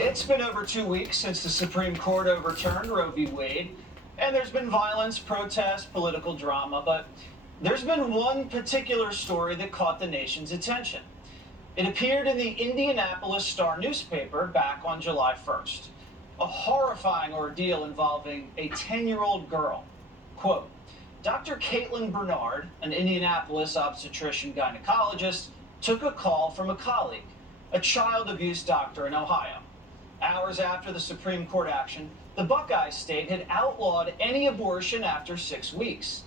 It's been over 2 weeks since the Supreme Court overturned Roe v. Wade, and there's been violence, protests, political drama, but there's been one particular story that caught the nation's attention. It appeared in the Indianapolis Star newspaper back on July 1st. A horrifying ordeal involving a 10-year-old girl. Quote, Dr. Caitlin Bernard, an Indianapolis obstetrician gynecologist, took a call from a colleague, a child abuse doctor in Ohio. Hours after the Supreme Court action, the Buckeye State had outlawed any abortion after 6 weeks.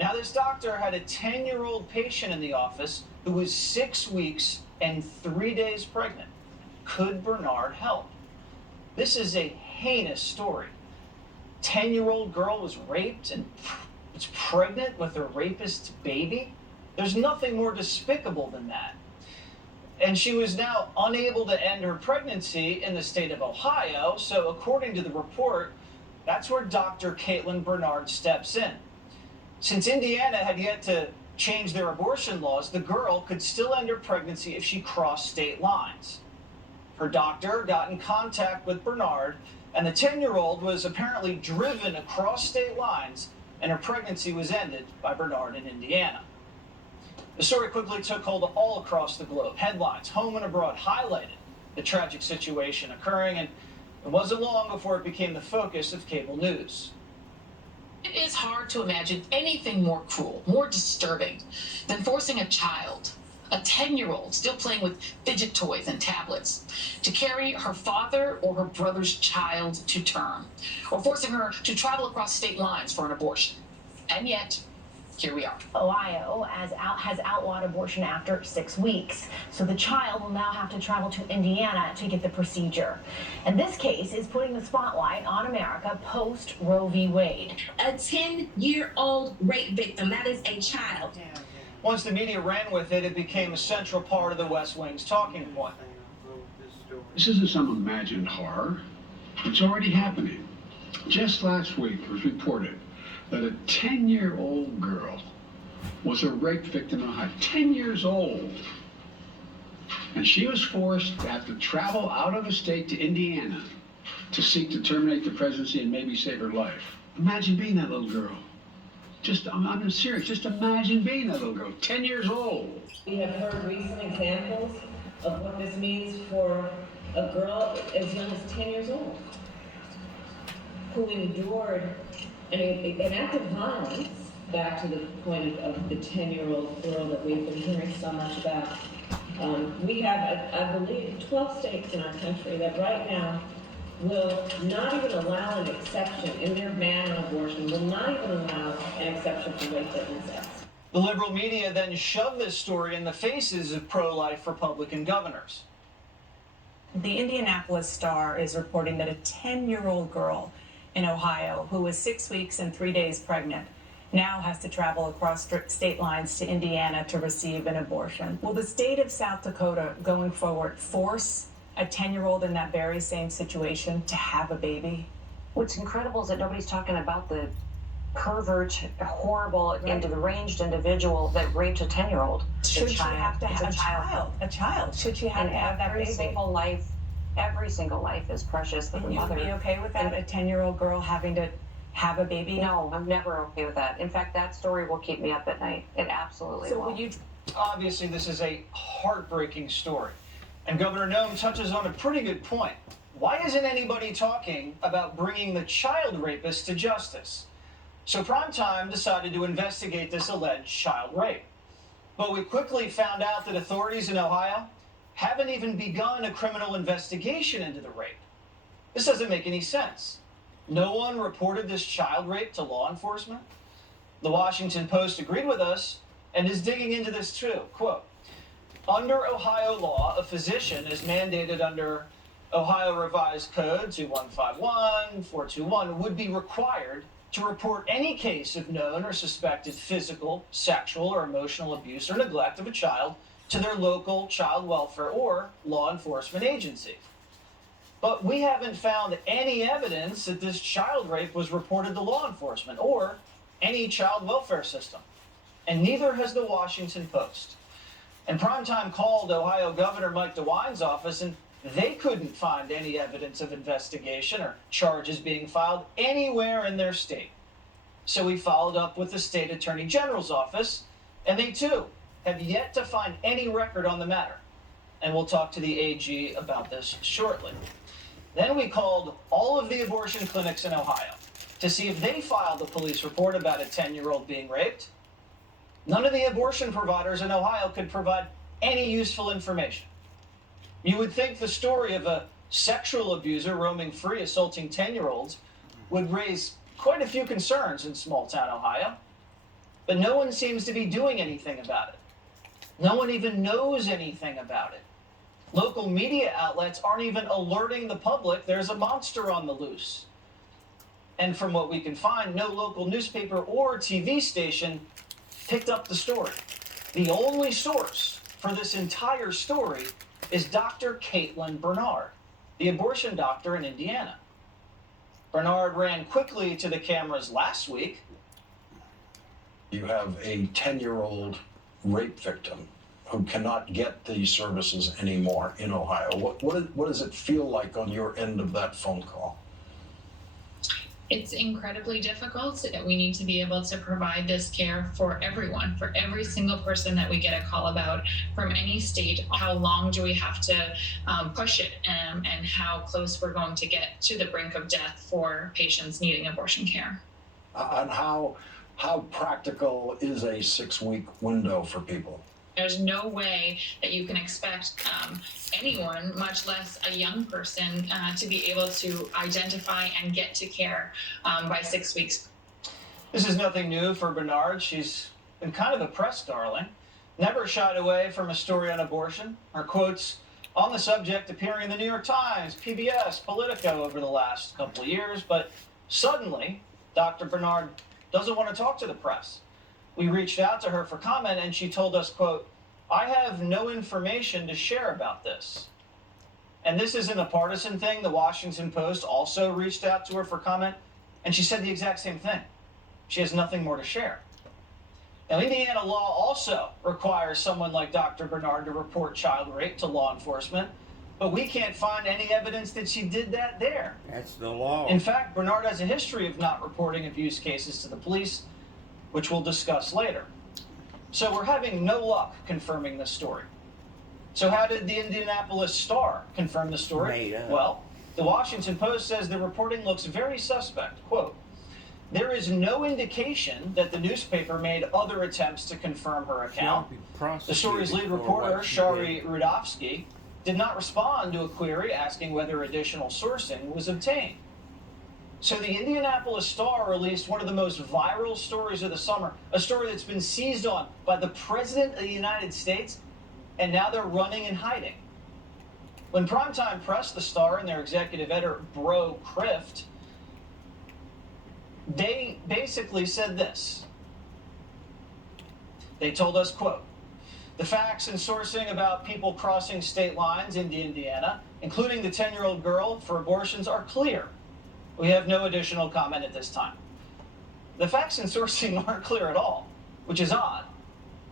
Now, this doctor had a 10-year-old patient in the office who was 6 weeks and 3 days pregnant. Could Bernard help? This is a heinous story. 10-year-old girl was raped and is pregnant with her rapist's baby? There's nothing more despicable than that. And she was now unable to end her pregnancy in the state of Ohio, so according to the report, that's where Dr. Caitlin Bernard steps in. Since Indiana had yet to change their abortion laws, the girl could still end her pregnancy if she crossed state lines. Her doctor got in contact with Bernard, and the 10-year-old was apparently driven across state lines, and her pregnancy was ended by Bernard in Indiana. The story quickly took hold all across the globe. Headlines, home and abroad, highlighted the tragic situation occurring, and it wasn't long before it became the focus of cable news. It is hard to imagine anything more cruel, more disturbing than forcing a child, a 10-year-old still playing with fidget toys and tablets, to carry her father or her brother's child to term, or forcing her to travel across state lines for an abortion. And yet, here we are. Ohio has outlawed abortion after 6 weeks, so the child will now have to travel to Indiana to get the procedure. And this case is putting the spotlight on America post Roe v. Wade. A 10-year-old rape victim, that is a child. Once the media ran with it, it became a central part of the West Wing's talking point. This isn't some imagined horror. It's already happening. Just last week it was reported that a 10-year-old girl was a rape victim in Ohio. 10 years old. And she was forced to have to travel out of the state to Indiana to seek to terminate the pregnancy and maybe save her life. Imagine being that little girl. I'm serious. Just imagine being that little girl, 10 years old. We have heard recent examples of what this means for a girl as young as 10 years old who endured an act of violence, back to the point of the 10-year-old girl that we've been hearing so much about. We have, I believe, 12 states in our country that right now will not even allow an exception in their ban on abortion, will not even allow an exception for rape and incest. The liberal media then shoved this story in the faces of pro-life Republican governors. The Indianapolis Star is reporting that a 10-year-old girl in Ohio who was 6 weeks and 3 days pregnant now has to travel across state lines to Indiana to receive an abortion. Will the state of South Dakota, going forward, force a 10-year-old in that very same situation to have a baby? What's incredible is that nobody's talking about the pervert, horrible, deranged individual that raped a 10-year-old. Should she have to have a child? Should she have to have that baby? Every single life is precious. Would you be okay with that? A 10-year-old girl having to have a baby? No, I'm never okay with that. In fact, that story will keep me up at night. It absolutely will. Will you? Obviously, this is a heartbreaking story. And Governor Noem touches on a pretty good point. Why isn't anybody talking about bringing the child rapist to justice? So Primetime decided to investigate this alleged child rape. But we quickly found out that authorities in Ohio haven't even begun a criminal investigation into the rape. This doesn't make any sense. No one reported this child rape to law enforcement. The Washington Post agreed with us and is digging into this too. Quote, under Ohio law, a physician is mandated under Ohio Revised Code 2151-421 would be required to report any case of known or suspected physical, sexual, or emotional abuse or neglect of a child to their local child welfare or law enforcement agency. But we haven't found any evidence that this child rape was reported to law enforcement or any child welfare system. And neither has the Washington Post. And Primetime called Ohio Governor Mike DeWine's office, and they couldn't find any evidence of investigation or charges being filed anywhere in their state. So we followed up with the state attorney general's office, and they too have yet to find any record on the matter. And we'll talk to the AG about this shortly. Then we called all of the abortion clinics in Ohio to see if they filed a police report about a 10-year-old being raped. None of the abortion providers in Ohio could provide any useful information. You would think the story of a sexual abuser roaming free, assaulting 10-year-olds would raise quite a few concerns in small-town Ohio. But no one seems to be doing anything about it. No one even knows anything about it. Local media outlets aren't even alerting the public there's a monster on the loose. And from what we can find, no local newspaper or TV station picked up the story. The only source for this entire story is Dr. Caitlin Bernard, the abortion doctor in Indiana. Bernard ran quickly to the cameras last week. You have a 10-year-old rape victim who cannot get these services anymore in Ohio. What does it feel like on your end of that phone call? It's incredibly difficult. We need to be able to provide this care for everyone, for every single person that we get a call about from any state. How long do we have to push it, and how close we're going to get to the brink of death for patients needing abortion care? And how practical is a 6-week window for people? There's no way that you can expect anyone, much less a young person, to be able to identify and get to care by 6 weeks. This is nothing new for Bernard. She's been kind of a press darling, never shied away from a story on abortion. Her quotes on the subject appearing in the New York Times, PBS, Politico over the last couple of years. But suddenly, Dr. Bernard doesn't want to talk to the press. We reached out to her for comment, and she told us, quote, "I have no information to share about this." And this isn't a partisan thing. The Washington Post also reached out to her for comment, and she said the exact same thing. She has nothing more to share. Now, Indiana law also requires someone like Dr. Bernard to report child rape to law enforcement, but we can't find any evidence that she did that there. That's the law. In fact, Bernard has a history of not reporting abuse cases to the police, which we'll discuss later. So we're having no luck confirming this story. So how did the Indianapolis Star confirm the story? Made up. Well, the Washington Post says the reporting looks very suspect. Quote, "There is no indication that the newspaper made other attempts to confirm her account." The story's lead reporter, Shari Rudofsky, did not respond to a query asking whether additional sourcing was obtained. So the Indianapolis Star released one of the most viral stories of the summer, a story that's been seized on by the President of the United States, and now they're running and hiding. When Primetime pressed the Star and their executive editor, Bro Crift, they basically said this. They told us, quote, "The facts and sourcing about people crossing state lines into Indiana, including the 10-year-old girl for abortions, are clear. We have no additional comment at this time." The facts and sourcing aren't clear at all, which is odd,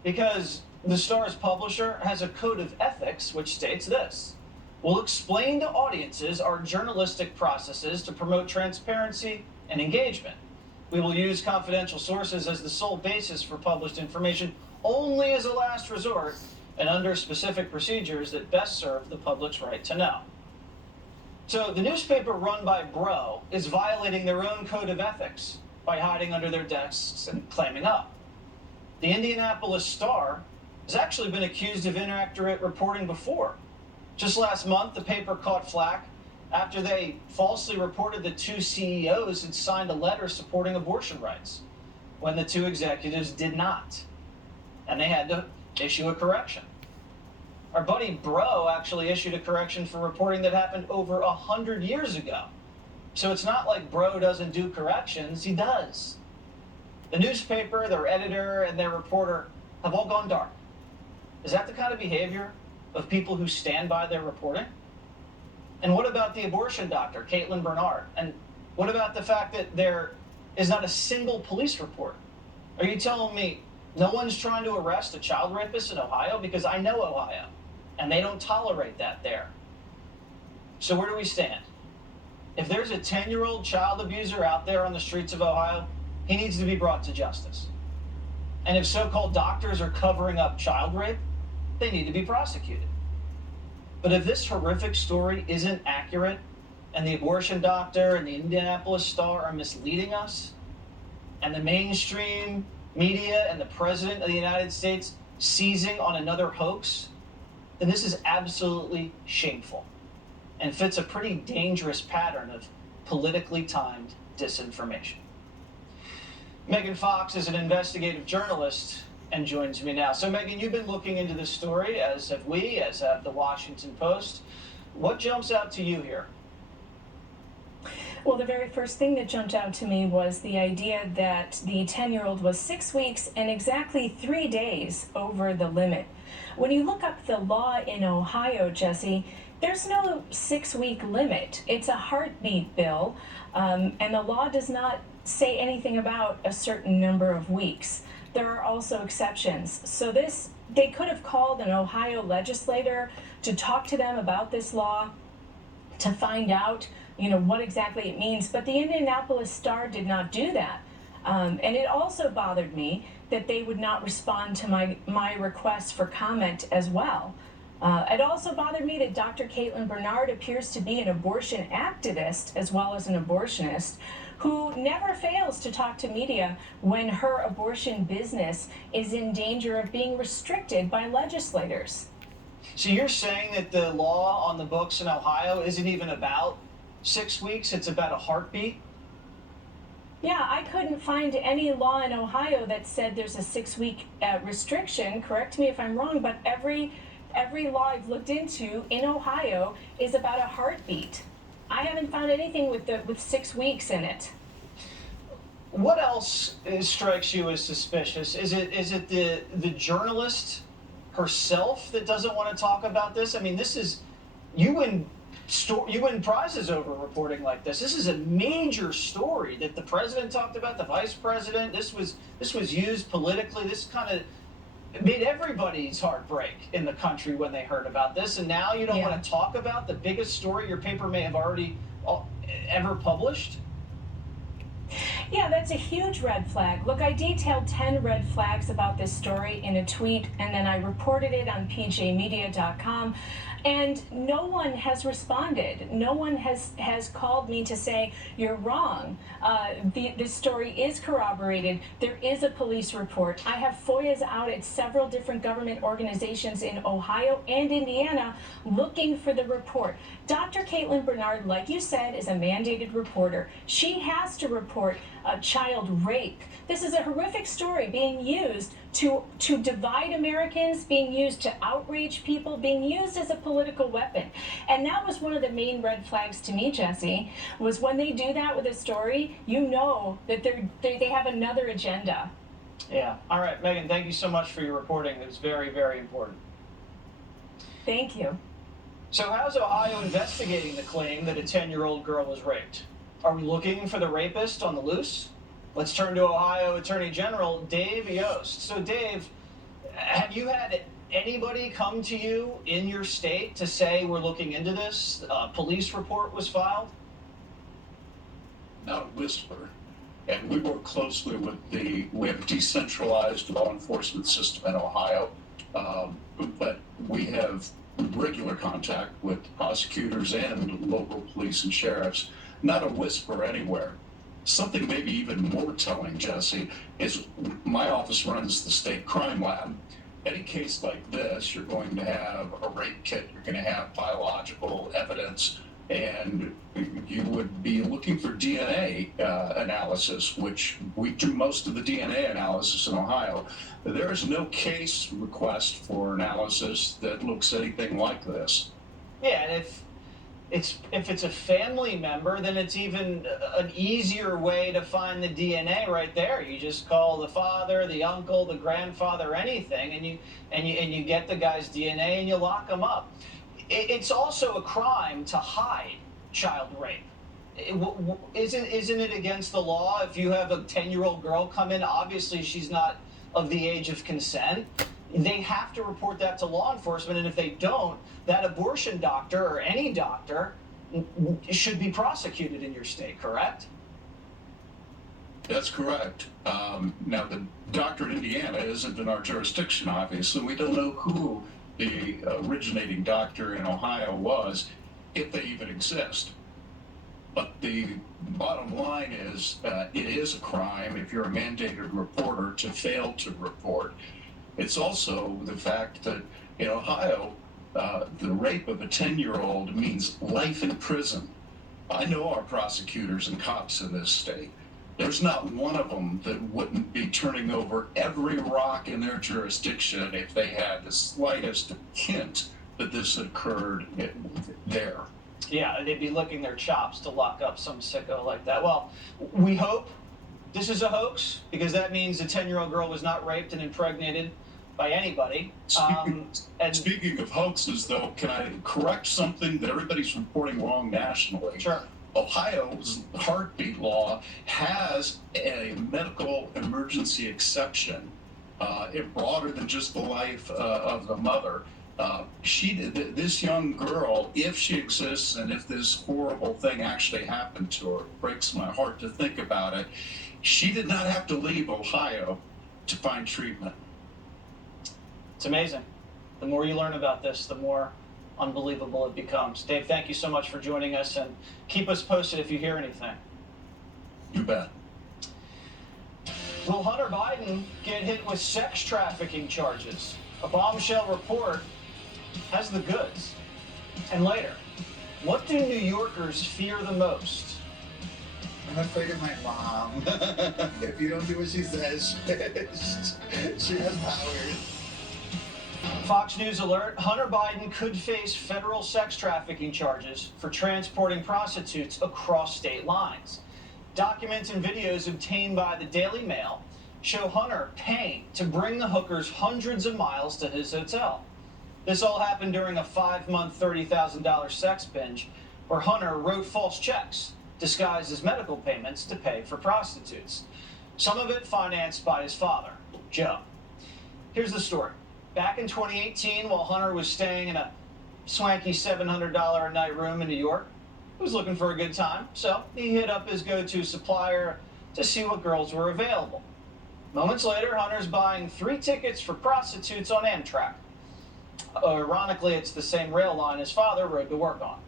because the Star's publisher has a code of ethics which states this: "We'll explain to audiences our journalistic processes to promote transparency and engagement. We will use confidential sources as the sole basis for published information only as a last resort and under specific procedures that best serve the public's right to know." So the newspaper run by Bro is violating their own code of ethics by hiding under their desks and clamming up. The Indianapolis Star has actually been accused of inaccurate reporting before. Just last month, the paper caught flack after they falsely reported that 2 CEOs had signed a letter supporting abortion rights when the 2 executives did not. And they had to issue a correction. Our buddy Bro actually issued a correction for reporting that happened over 100 years ago. So it's not like Bro doesn't do corrections, he does. The newspaper, their editor, and their reporter have all gone dark. Is that the kind of behavior of people who stand by their reporting? And what about the abortion doctor, Caitlin Bernard? And what about the fact that there is not a single police report? Are you telling me no one's trying to arrest a child rapist in Ohio? Because I know Ohio, and they don't tolerate that there. So where do we stand? If there's a 10-year-old child abuser out there on the streets of Ohio, he needs to be brought to justice. And if so-called doctors are covering up child rape, they need to be prosecuted. But if this horrific story isn't accurate, and the abortion doctor and the Indianapolis Star are misleading us, and the mainstream media and the President of the United States seizing on another hoax, then this is absolutely shameful and fits a pretty dangerous pattern of politically timed disinformation. Megan Fox is an investigative journalist and joins me now. So Megan, you've been looking into this story, as have we, as have the Washington Post. What jumps out to you here? Well, the very first thing that jumped out to me was the idea that the 10-year-old was 6 weeks and exactly 3 days over the limit. When you look up the law in Ohio, Jesse, there's no 6-week limit. It's a heartbeat bill, and the law does not say anything about a certain number of weeks. There are also exceptions. So they could have called an Ohio legislator to talk to them about this law, to find out, what exactly it means. But the Indianapolis Star did not do that. And it also bothered me that they would not respond to my request for comment as well. It also bothered me that Dr. Caitlin Bernard appears to be an abortion activist as well as an abortionist who never fails to talk to media when her abortion business is in danger of being restricted by legislators. So you're saying that the law on the books in Ohio isn't even about 6 weeks, it's about a heartbeat? Yeah, I couldn't find any law in Ohio that said there's a 6-week restriction. Correct me if I'm wrong, but every law I've looked into in Ohio is about a heartbeat. I haven't found anything with 6 weeks in it. What else strikes you as suspicious? Is it the journalist herself that doesn't want to talk about this? I mean, this is you win prizes over reporting like this. This is a major story that the president talked about, the vice president. This was used politically. This kind of made everybody's heart break in the country when they heard about this. And now you don't want to talk about the biggest story your paper may have already ever published? Yeah, that's a huge red flag. Look, I detailed 10 red flags about this story in a tweet, and then I reported it on pjmedia.com. And no one has responded. No one has called me to say, you're wrong. This story is corroborated. There is a police report. I have FOIAs out at several different government organizations in Ohio and Indiana looking for the report. Dr. Caitlin Bernard, like you said, is a mandated reporter. She has to report child rape. This is a horrific story being used to divide Americans, being used to outrage people, being used as a political weapon. And that was one of the main red flags to me, Jesse, was when they do that with a story, you know that they have another agenda. Yeah. All right, Megan, thank you so much for your reporting. It was very, very important. Thank you. So how's Ohio investigating the claim that a 10-year-old girl was raped? Are we looking for the rapist on the loose? Let's turn to Ohio Attorney General Dave Yost. So Dave, have you had anybody come to you in your state to say we're looking into this? A police report was filed? Not a whisper. And we work closely with we have a decentralized law enforcement system in Ohio, but we have regular contact with prosecutors and local police and sheriffs. Not a whisper anywhere. Something maybe even more telling, Jesse, is my office runs the state crime lab. Any case like this, you're going to have a rape kit, you're going to have biological evidence, and you would be looking for DNA analysis, which we do most of the DNA analysis in Ohio. There is no case request for analysis that looks anything like this. Yeah, and if it's a family member, then it's even an easier way to find the DNA right there. You just call the father, the uncle, the grandfather, anything, and you get the guy's DNA and you lock him up. It's also a crime to hide child rape. Isn't it against the law if you have a 10-year-old girl come in? Obviously, she's not of the age of consent. They have to report that to law enforcement, and if they don't, that abortion doctor or any doctor should be prosecuted in your state, correct? That's correct. Now, the doctor in Indiana isn't in our jurisdiction, obviously. We don't know who the originating doctor in Ohio was, if they even exist. But the bottom line is, it is a crime if you're a mandated reporter to fail to report. It's also the fact that in Ohio, the rape of a 10-year-old means life in prison. I know our prosecutors and cops in this state. There's not one of them that wouldn't be turning over every rock in their jurisdiction if they had the slightest hint that this had occurred there. Yeah, they'd be licking their chops to lock up some sicko like that. Well, we hope this is a hoax, because that means the 10-year-old girl was not raped and impregnated by anybody. Speaking of hoaxes, though, can I correct something that everybody's reporting wrong nationally? Sure. Ohio's heartbeat law has a medical emergency exception, broader than just the life of the mother. This young girl, if she exists and if this horrible thing actually happened to her, it breaks my heart to think about it, she did not have to leave Ohio to find treatment. It's amazing. The more you learn about this, the more unbelievable it becomes. Dave, thank you so much for joining us, and keep us posted if you hear anything. You bet. Will Hunter Biden get hit with sex trafficking charges? A bombshell report has the goods. And later, what do New Yorkers fear the most? I'm afraid of my mom. If you don't do what she says, she has powers. Fox News alert, Hunter Biden could face federal sex trafficking charges for transporting prostitutes across state lines. Documents and videos obtained by the Daily Mail show Hunter paying to bring the hookers hundreds of miles to his hotel. This all happened during a 5-month, $30,000 sex binge where Hunter wrote false checks disguised as medical payments to pay for prostitutes. Some of it financed by his father, Joe. Here's the story. Back in 2018, while Hunter was staying in a swanky $700 a night room in New York, he was looking for a good time, so he hit up his go-to supplier to see what girls were available. Moments later, Hunter's buying 3 tickets for prostitutes on Amtrak. Ironically, it's the same rail line his father rode to work on.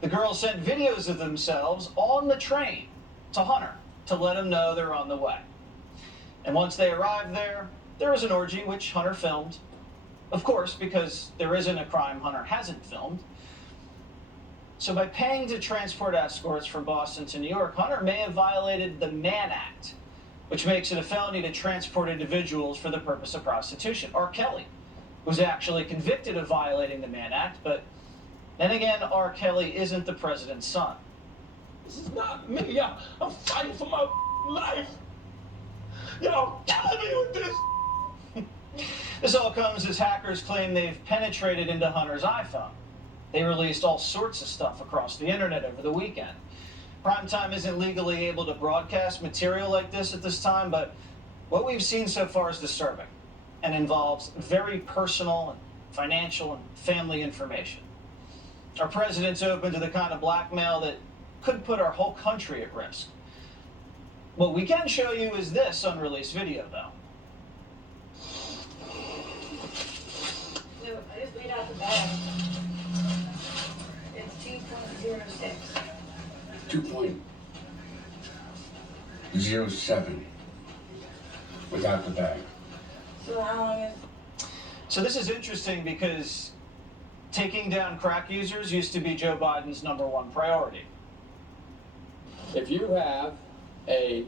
The girls sent videos of themselves on the train to Hunter to let him know they're on the way. And once they arrived there was an orgy which Hunter filmed. Of course, because there isn't a crime Hunter hasn't filmed. So by paying to transport escorts from Boston to New York, Hunter may have violated the Mann Act, which makes it a felony to transport individuals for the purpose of prostitution. R. Kelly was actually convicted of violating the Mann Act, but then again, R. Kelly isn't the president's son. This is not me. I'm fighting for my life. Y'all killing me with this. This all comes as hackers claim they've penetrated into Hunter's iPhone. They released all sorts of stuff across the internet over the weekend. Primetime isn't legally able to broadcast material like this at this time, but what we've seen so far is disturbing and involves very personal and financial and family information. Our president's open to the kind of blackmail that could put our whole country at risk. What we can show you is this unreleased video, though. I just laid out the bag. It's 2.06. 2.07 without the bag. So how long is... So this is interesting because taking down crack users used to be Joe Biden's #1 priority. If you have a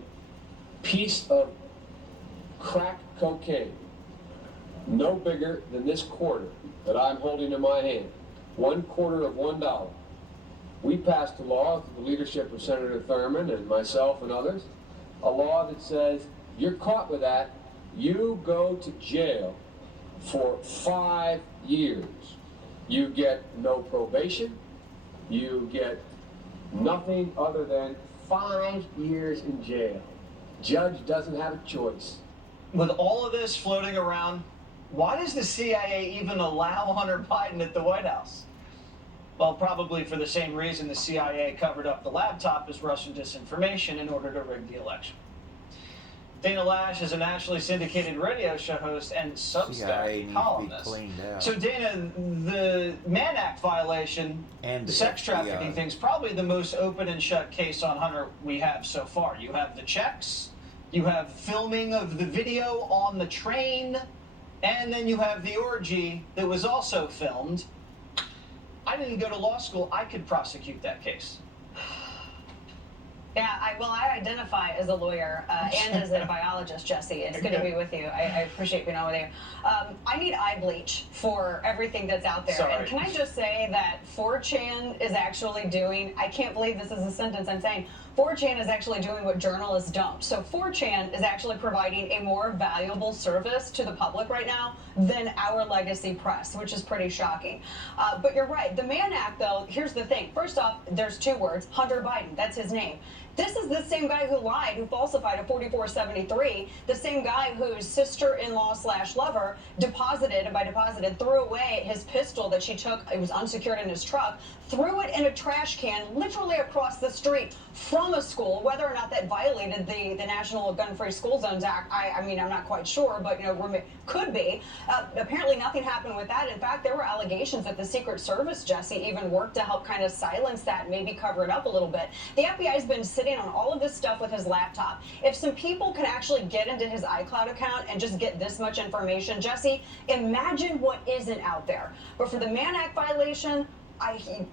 piece of crack cocaine no bigger than this quarter that I'm holding in my hand, 1/4 of $1, we passed a law through the leadership of Senator Thurmond and myself and others, a law that says you're caught with that, you go to jail for 5 years. You get no probation, you get nothing other than 5 years in jail. Judge doesn't have a choice. With all of this floating around, why does the CIA even allow Hunter Biden at the White House? Well, probably for the same reason the CIA covered up the laptop as Russian disinformation in order to rig the election. Dana Lash is a nationally syndicated radio show host and Substack columnist. So Dana, the Mann Act violation, and the sex trafficking thing's probably the most open and shut case on Hunter we have so far. You have the checks, you have filming of the video on the train, and then you have the orgy that was also filmed. I didn't go to law school. I could prosecute that case. Yeah, I identify as a lawyer and as a biologist, Jesse. It's good to be with you. I appreciate being on with you. I need eye bleach for everything that's out there. Sorry. And can I just say that 4chan is actually doing, I can't believe this is a sentence I'm saying, 4chan is actually doing what journalists don't. So 4chan is actually providing a more valuable service to the public right now than our legacy press, which is pretty shocking. But you're right. The Mann Act, though, here's the thing. First off, there's two words, Hunter Biden. That's his name. This is the same guy who lied, who falsified a 4473, the same guy whose sister-in-law / lover deposited, and by deposited, threw away his pistol that she took, it was unsecured in his truck, threw it in a trash can literally across the street from a school. Whether or not that violated the National Gun-Free School Zones Act, I mean, I'm not quite sure, but, you know, could be. Apparently nothing happened with that. In fact, there were allegations that the Secret Service, Jesse, even worked to help kind of silence that, maybe cover it up a little bit. The FBI has been sitting on all of this stuff with his laptop. If some people can actually get into his iCloud account and just get this much information, Jesse, imagine what isn't out there. But for the Mann Act violation,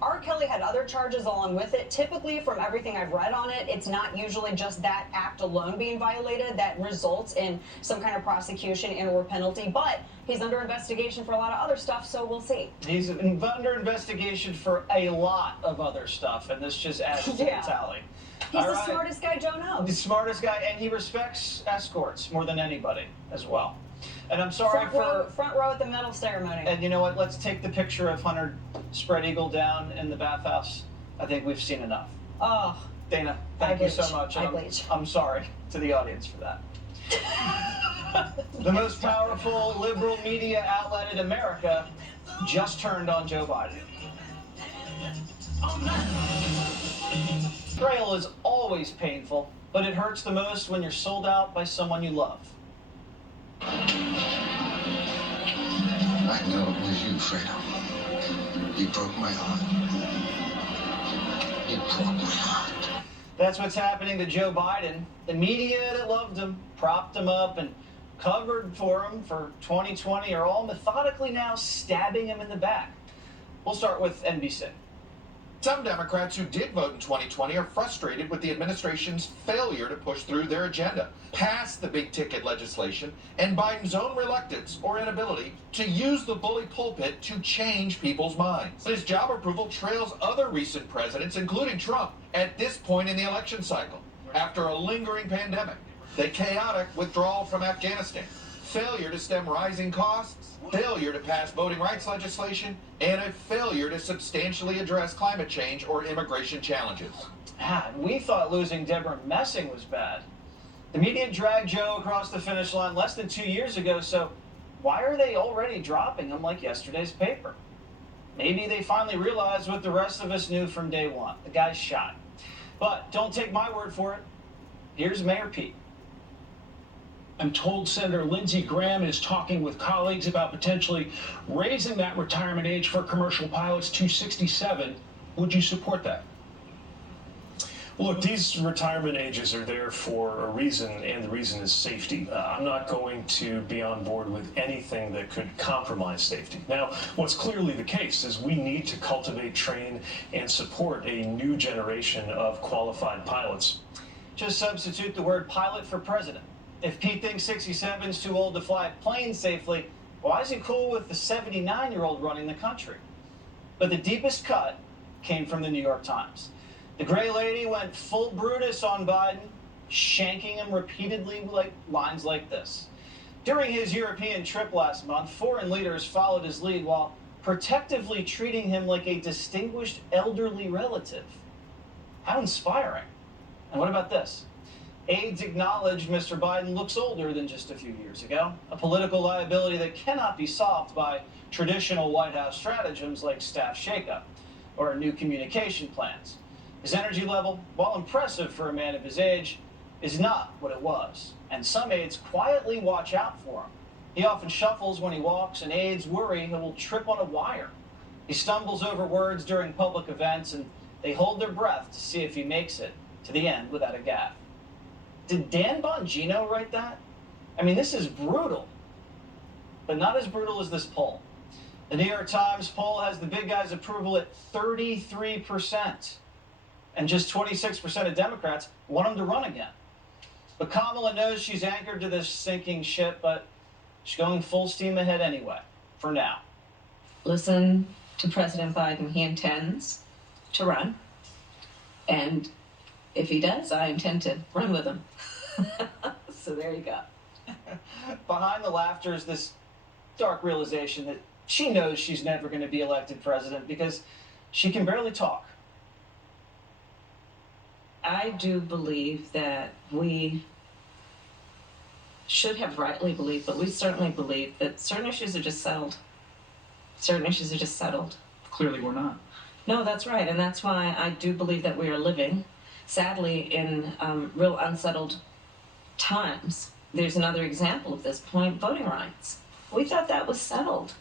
R. Kelly had other charges along with it. Typically, from everything I've read on it, it's not usually just that act alone being violated that results in some kind of prosecution and or penalty. But he's under investigation for a lot of other stuff, so we'll see. He's under investigation for a lot of other stuff, and this just adds to the tally. He's the smartest guy Joe knows. The smartest guy, and he respects escorts more than anybody as well. And I'm sorry front row at the medal ceremony. And you know what? Let's take the picture of Hunter spread eagle down in the bathhouse. I think we've seen enough. Oh, Dana, thank you so much. I'm sorry to the audience for that. The most powerful liberal media outlet in America just turned on Joe Biden. Betrayal is always painful, but it hurts the most when you're sold out by someone you love. I know it was you, Fredo. You broke my heart. You broke my heart. That's what's happening to Joe Biden. The media that loved him, propped him up, and covered for him for 2020 are all methodically now stabbing him in the back. We'll start with NBC. Some Democrats who did vote in 2020 are frustrated with the administration's failure to push through their agenda, pass the big-ticket legislation, and Biden's own reluctance or inability to use the bully pulpit to change people's minds. His job approval trails other recent presidents, including Trump, at this point in the election cycle, after a lingering pandemic, the chaotic withdrawal from Afghanistan, failure to stem rising costs, failure to pass voting rights legislation, and a failure to substantially address climate change or immigration challenges. We thought losing Deborah Messing was bad. The media dragged Joe across the finish line less than 2 years ago, so why are they already dropping him like yesterday's paper? Maybe they finally realized what the rest of us knew from day one. The guy's shot. But don't take my word for it. Here's Mayor Pete. I'm told Senator Lindsey Graham is talking with colleagues about potentially raising that retirement age for commercial pilots to 67. Would you support that? Look, these retirement ages are there for a reason, and the reason is safety. I'm not going to be on board with anything that could compromise safety. Now, what's clearly the case is we need to cultivate, train, and support a new generation of qualified pilots. Just substitute the word pilot for president. If Pete thinks 67 is too old to fly a plane safely, why is he cool with the 79-year-old running the country? But the deepest cut came from the New York Times. The gray lady went full Brutus on Biden, shanking him repeatedly like lines like this. During his European trip last month, foreign leaders followed his lead while protectively treating him like a distinguished elderly relative. How inspiring. And what about this? Aides acknowledged Mr. Biden looks older than just a few years ago, a political liability that cannot be solved by traditional White House stratagems like staff shakeup. or new communication plans. His energy level, while impressive for a man of his age, is not what it was, and some aides quietly watch out for him. He often shuffles when he walks, and aides worry he will trip on a wire. He stumbles over words during public events, and they hold their breath to see if he makes it to the end without a gaffe. Did Dan Bongino write that? I mean, this is brutal, but not as brutal as this poll. The New York Times poll has the big guy's approval at 33%, and just 26% of Democrats want him to run again. But Kamala knows she's anchored to this sinking ship, but she's going full steam ahead anyway, for now. Listen to President Biden. He intends to run. And if he does, I intend to run with him. So there you go. Behind the laughter is this dark realization that she knows she's never going to be elected president because she can barely talk. I do believe that we should have rightly believed, but we certainly believe that certain issues are just settled. Certain issues are just settled. Clearly we're not. No, that's right. And that's why I do believe that we are living, sadly, in real unsettled times. There's another example of this point, voting rights. We thought that was settled.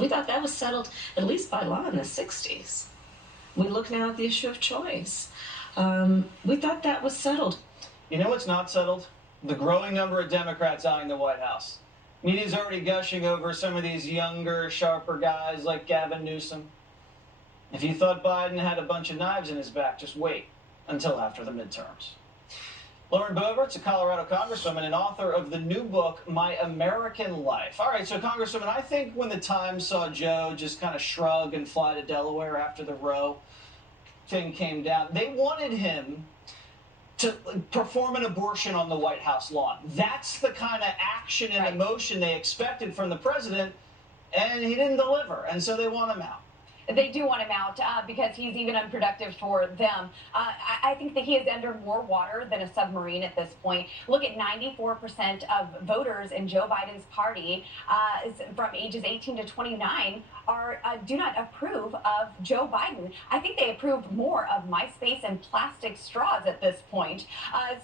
We thought that was settled, at least by law, in the 60s. We look now at the issue of choice. We thought that was settled. You know what's not settled? The growing number of Democrats eyeing the White House. Media's already gushing over some of these younger, sharper guys like Gavin Newsom. If you thought Biden had a bunch of knives in his back, just wait until after the midterms. Lauren Boebert's a Colorado congresswoman and author of the new book, My American Life. All right, so Congresswoman, I think when the Times saw Joe just kind of shrug and fly to Delaware after the Roe thing came down, they wanted him to perform an abortion on the White House lawn. That's the kind of action and emotion they expected from the president, and he didn't deliver, and so they want him out. They do want him out because he's even unproductive for them. I think that he is under more water than a submarine at this point. Look at 94% of voters in Joe Biden's party from ages 18 to 29 do not approve of Joe Biden. I think they approve more of MySpace and plastic straws at this point.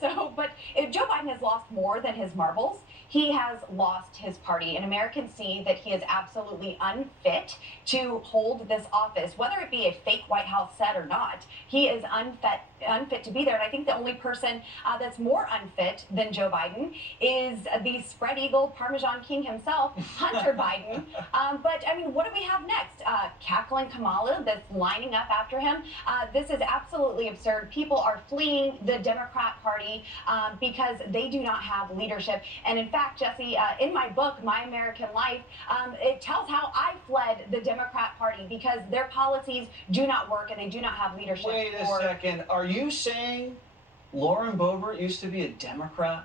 But if Joe Biden has lost more than his marbles, he has lost his party, and Americans see that he is absolutely unfit to hold this office, whether it be a fake White House set or not. He is unfit to be there, and I think the only person that's more unfit than Joe Biden is the spread eagle Parmesan King himself, Hunter Biden. But I mean, what do we have next? Cackling Kamala that's lining up after him. This is absolutely absurd. People are fleeing the Democrat Party because they do not have leadership. And in fact, Jesse, in my book, My American Life, it tells how I fled the Democrat Party because their policies do not work and they do not have leadership. Wait a second. Are you saying Lauren Boebert used to be a Democrat?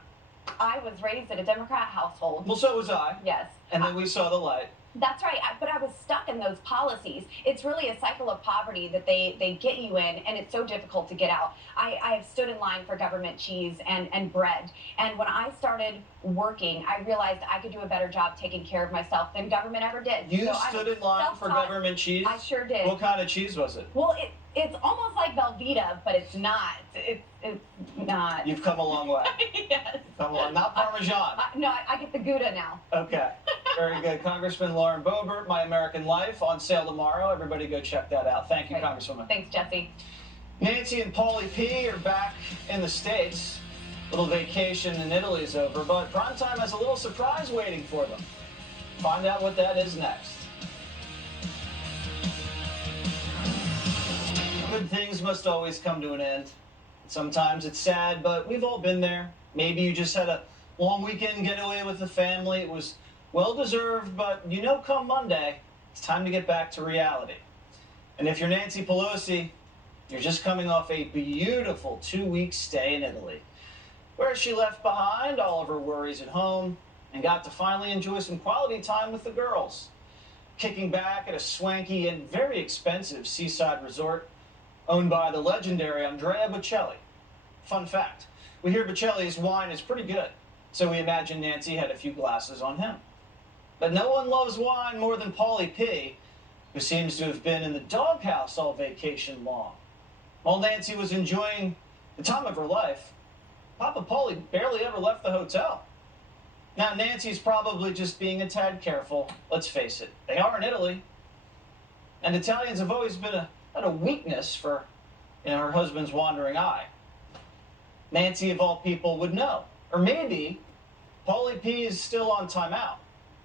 I was raised in a Democrat household. Well, so was I. Yes. And then we saw the light. That's right, but I was stuck in those policies. It's really a cycle of poverty that they get you in, and it's so difficult to get out. I have stood in line for government cheese and bread, and when I started working, I realized I could do a better job taking care of myself than government ever did. You So stood in line for government cheese? I sure did. What kind of cheese was it? Well, it's almost like Velveeta, but it's not. It's not. You've come a long way. Yes. Come along. Not Parmesan. No, I get the Gouda now. Okay. Very good. Congressman Lauren Boebert, My American Life, on sale tomorrow. Everybody go check that out. Thank you, Congresswoman. Thanks, Jesse. Nancy and Paulie P are back in the States. Little vacation in Italy is over, but primetime has a little surprise waiting for them. Find out what that is next. Good things must always come to an end. Sometimes it's sad, but we've all been there. Maybe you just had a long weekend getaway with the family. It was well-deserved, but you know come Monday, it's time to get back to reality. And if you're Nancy Pelosi, you're just coming off a beautiful 2-week stay in Italy, where she left behind all of her worries at home and got to finally enjoy some quality time with the girls, kicking back at a swanky and very expensive seaside resort owned by the legendary Andrea Bocelli. Fun fact, we hear Bocelli's wine is pretty good, so we imagine Nancy had a few glasses on him. But no one loves wine more than Paulie P, who seems to have been in the doghouse all vacation long. While Nancy was enjoying the time of her life, Papa Paulie barely ever left the hotel. Now, Nancy's probably just being a tad careful. Let's face it, they are in Italy. And Italians have always had a weakness for, her husband's wandering eye. Nancy, of all people, would know. Or maybe Paulie P is still on timeout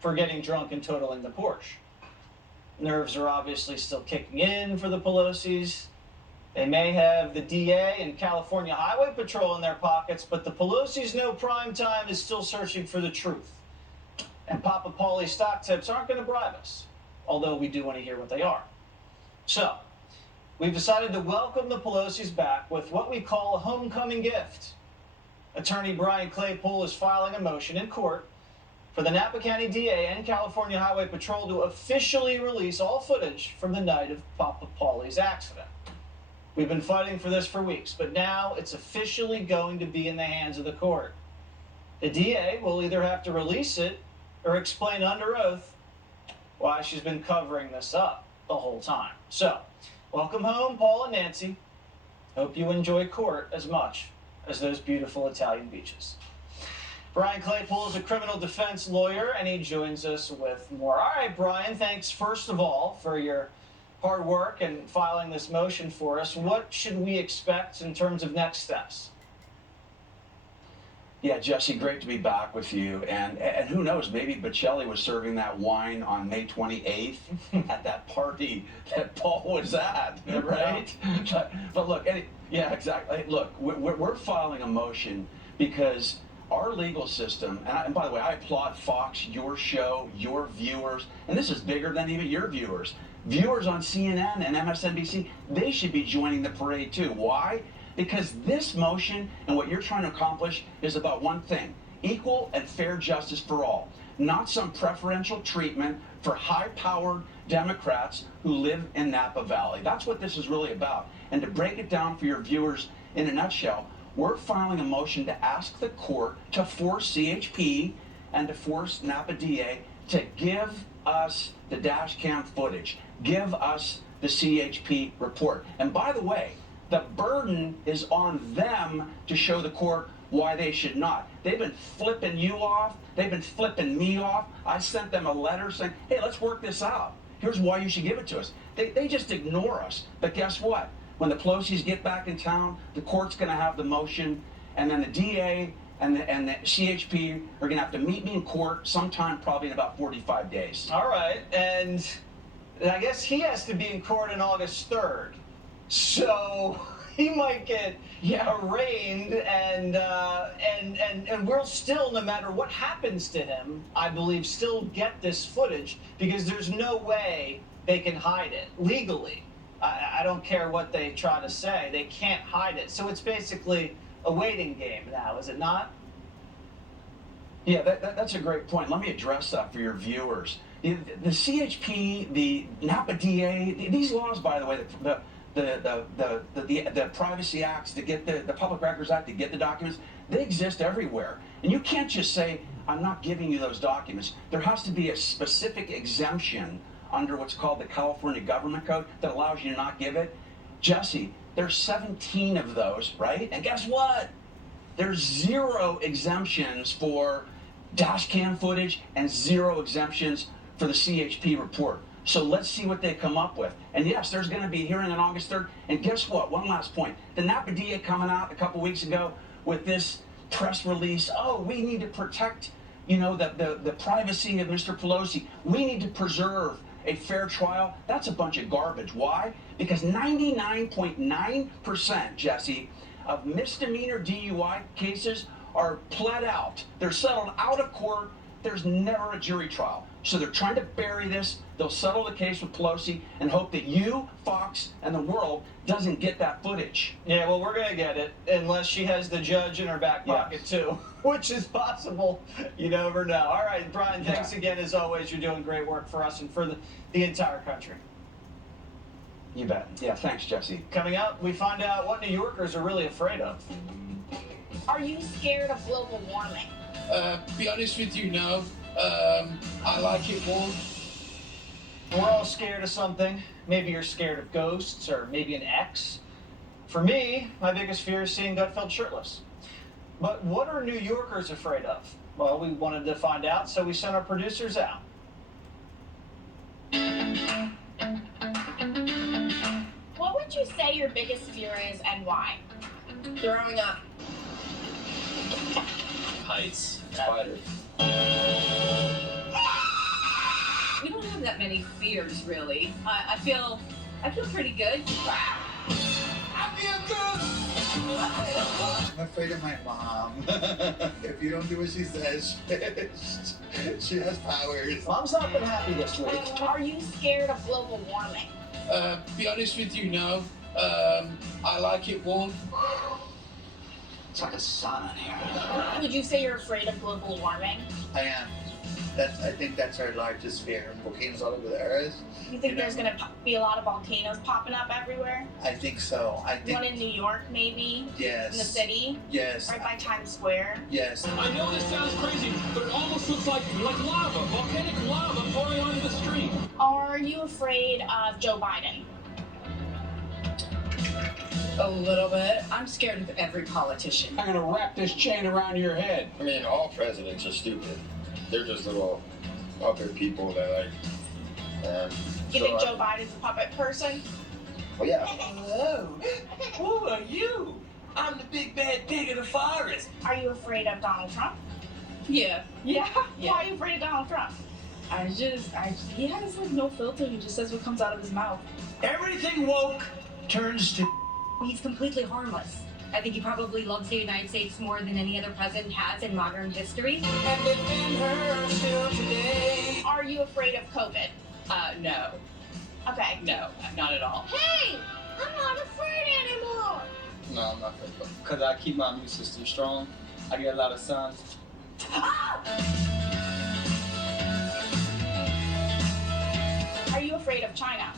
for getting drunk and totaling the Porsche. Nerves are obviously still kicking in for the Pelosi's. They may have the DA and California Highway Patrol in their pockets, but the Pelosi's know prime time is still searching for the truth. And Papa Paulie's stock tips aren't going to bribe us, although we do want to hear what they are. So, we've decided to welcome the Pelosi's back with what we call a homecoming gift. Attorney Brian Claypool is filing a motion in court for the Napa County DA and California Highway Patrol to officially release all footage from the night of Papa Paulie's accident. We've been fighting for this for weeks, but now it's officially going to be in the hands of the court. The DA will either have to release it or explain under oath why she's been covering this up the whole time. So, welcome home, Paul and Nancy. Hope you enjoy court as much as those beautiful Italian beaches. Brian Claypool is a criminal defense lawyer, and he joins us with more. All right, Brian, thanks first of all for your hard work and filing this motion for us. What should we expect in terms of next steps? Yeah, Jesse, great to be back with you. And who knows, maybe Bocelli was serving that wine on May 28th at that party that Paul was at, right? But look, yeah, exactly. Look, we're filing a motion because our legal system, and by the way, I applaud Fox, your show, your viewers, and this is bigger than even your viewers. Viewers on CNN and MSNBC, they should be joining the parade too. Why? Because this motion and what you're trying to accomplish is about one thing: equal and fair justice for all, not some preferential treatment for high-powered Democrats who live in Napa Valley. That's what this is really about. And to break it down for your viewers in a nutshell, we're filing a motion to ask the court to force CHP and to force Napa DA to give us the dash cam footage, give us the CHP report. And by the way, the burden is on them to show the court why they should not. They've been flipping you off. They've been flipping me off. I sent them a letter saying, hey, let's work this out. Here's why you should give it to us. They just ignore us. But guess what? When the Pelosi's get back in town, the court's going to have the motion, and then the DA and the CHP are going to have to meet me in court sometime probably in about 45 days. All right, and I guess he has to be in court on August 3rd. So he might get arraigned, and we'll still, no matter what happens to him, I believe, still get this footage because there's no way they can hide it legally. I don't care what they try to say, they can't hide it. So it's basically a waiting game now, is it not? Yeah, that's a great point. Let me address that for your viewers. The CHP, the Napa DA, these laws, by the way, the Privacy Acts to get the Public Records Act to get the documents, they exist everywhere. And you can't just say, I'm not giving you those documents. There has to be a specific exemption under what's called the California Government Code that allows you to not give it. Jesse, there's 17 of those, right? And guess what? There's 0 exemptions for dash cam footage and 0 exemptions for the CHP report. So let's see what they come up with. And yes, there's going to be a hearing on August 3rd. And guess what? One last point. The Napa DA coming out a couple weeks ago with this press release. Oh, we need to protect, the privacy of Mr. Pelosi. We need to preserve a fair trial. That's a bunch of garbage. Why? Because 99.9%, Jesse, of misdemeanor DUI cases are pled out. They're settled out of court. There's never a jury trial. So they're trying to bury this. They'll settle the case with Pelosi and hope that you, Fox, and the world doesn't get that footage. Yeah, well, we're going to get it unless she has the judge in her back pocket, too, which is possible. You never know. All right, Brian, thanks again, as always. You're doing great work for us and for the entire country. You bet. Yeah, thanks, Jesse. Coming up, we find out what New Yorkers are really afraid of. Are you scared of global warming? To be honest with you, no. I like it warm. We're all scared of something. Maybe you're scared of ghosts or maybe an ex. For me, my biggest fear is seeing Gutfeld shirtless. But what are New Yorkers afraid of? Well, we wanted to find out, so we sent our producers out. What would you say your biggest fear is and why? Throwing up. Heights, spiders. We don't have that many fears, really. I feel pretty good. I'm afraid of my mom. If you don't do what she says, she has powers. Mom's not been happy this week. Are you scared of global warming? Be honest with you, no. I like it warm. It's like a sauna in here. Would you say you're afraid of global warming? I am. I think that's our largest fear. Volcanoes all over the earth. You think there's going to be a lot of volcanoes popping up everywhere? I think so. I think. One in New York, maybe? Yes. In the city? Yes. Right by Times Square? Yes. I know this sounds crazy, but it almost looks like lava, volcanic lava pouring onto the street. Are you afraid of Joe Biden? A little bit. I'm scared of every politician. I'm gonna wrap this chain around your head. I mean, all presidents are stupid. They're just little puppet people that You think Joe Biden's a puppet person? Oh yeah. Hello. Who are you? I'm the big bad pig of the forest. Are you afraid of Donald Trump? Yeah. Yeah? Why are you afraid of Donald Trump? He has like no filter. He just says what comes out of his mouth. Everything woke turns to. He's completely harmless. I think he probably loves the United States more than any other president has in modern history. And defend her still today. Are you afraid of COVID? No. Okay. No, not at all. Hey! I'm not afraid anymore! No, I'm not afraid. Because I keep my immune system strong. I get a lot of sun. Are you afraid of China?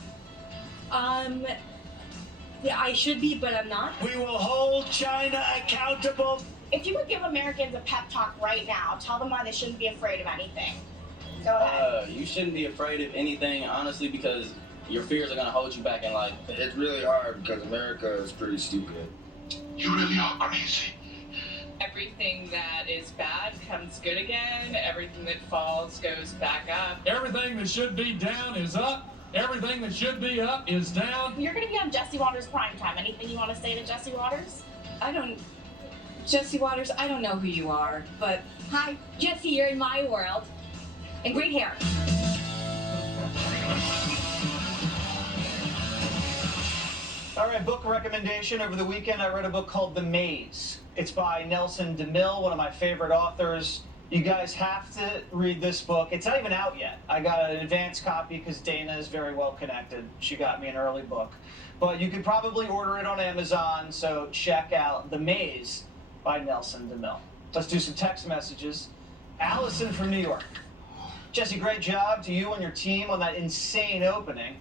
Yeah, I should be, but I'm not. We will hold China accountable. If you would give Americans a pep talk right now, tell them why they shouldn't be afraid of anything. Go ahead. You shouldn't be afraid of anything, honestly, because your fears are going to hold you back in life. It's really hard because America is pretty stupid. You really are crazy. Everything that is bad comes good again. Everything that falls goes back up. Everything that should be down is up. Everything that should be up is down. You're going to be on Jesse Waters Primetime. Anything you want to say to Jesse Waters? Jesse Waters, I don't know who you are, but hi, Jesse, you're in my world. And great hair. All right, book recommendation. Over the weekend, I read a book called The Maze. It's by Nelson DeMille, one of my favorite authors. You guys have to read this book. It's not even out yet. I got an advance copy because Dana is very well connected. She got me an early book. But you could probably order it on Amazon, so check out The Maze by Nelson DeMille. Let's do some text messages. Allison from New York. Jesse, great job to you and your team on that insane opening.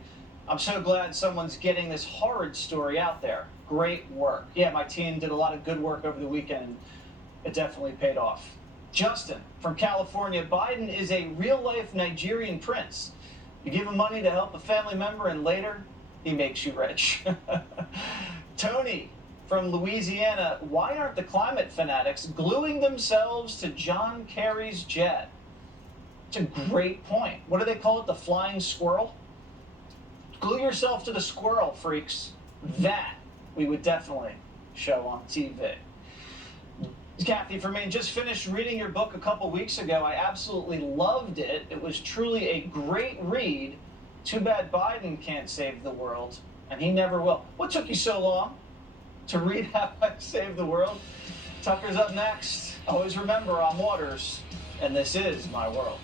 I'm so glad someone's getting this horrid story out there. Great work. Yeah, my team did a lot of good work over the weekend. It definitely paid off. Justin from California. Biden is a real-life Nigerian prince. You give him money to help a family member, and later he makes you rich. Tony from Louisiana. Why aren't the climate fanatics gluing themselves to John Kerry's jet? It's a great point. What do they call it? The flying squirrel? Glue yourself to the squirrel, freaks. That we would definitely show on TV. Kathy from Maine, just finished reading your book a couple weeks ago. I absolutely loved it. It was truly a great read. Too bad Biden can't save the world, and he never will. What took you so long to read How I Saved the World? Tucker's up next. Always remember, I'm Waters, and this is my world.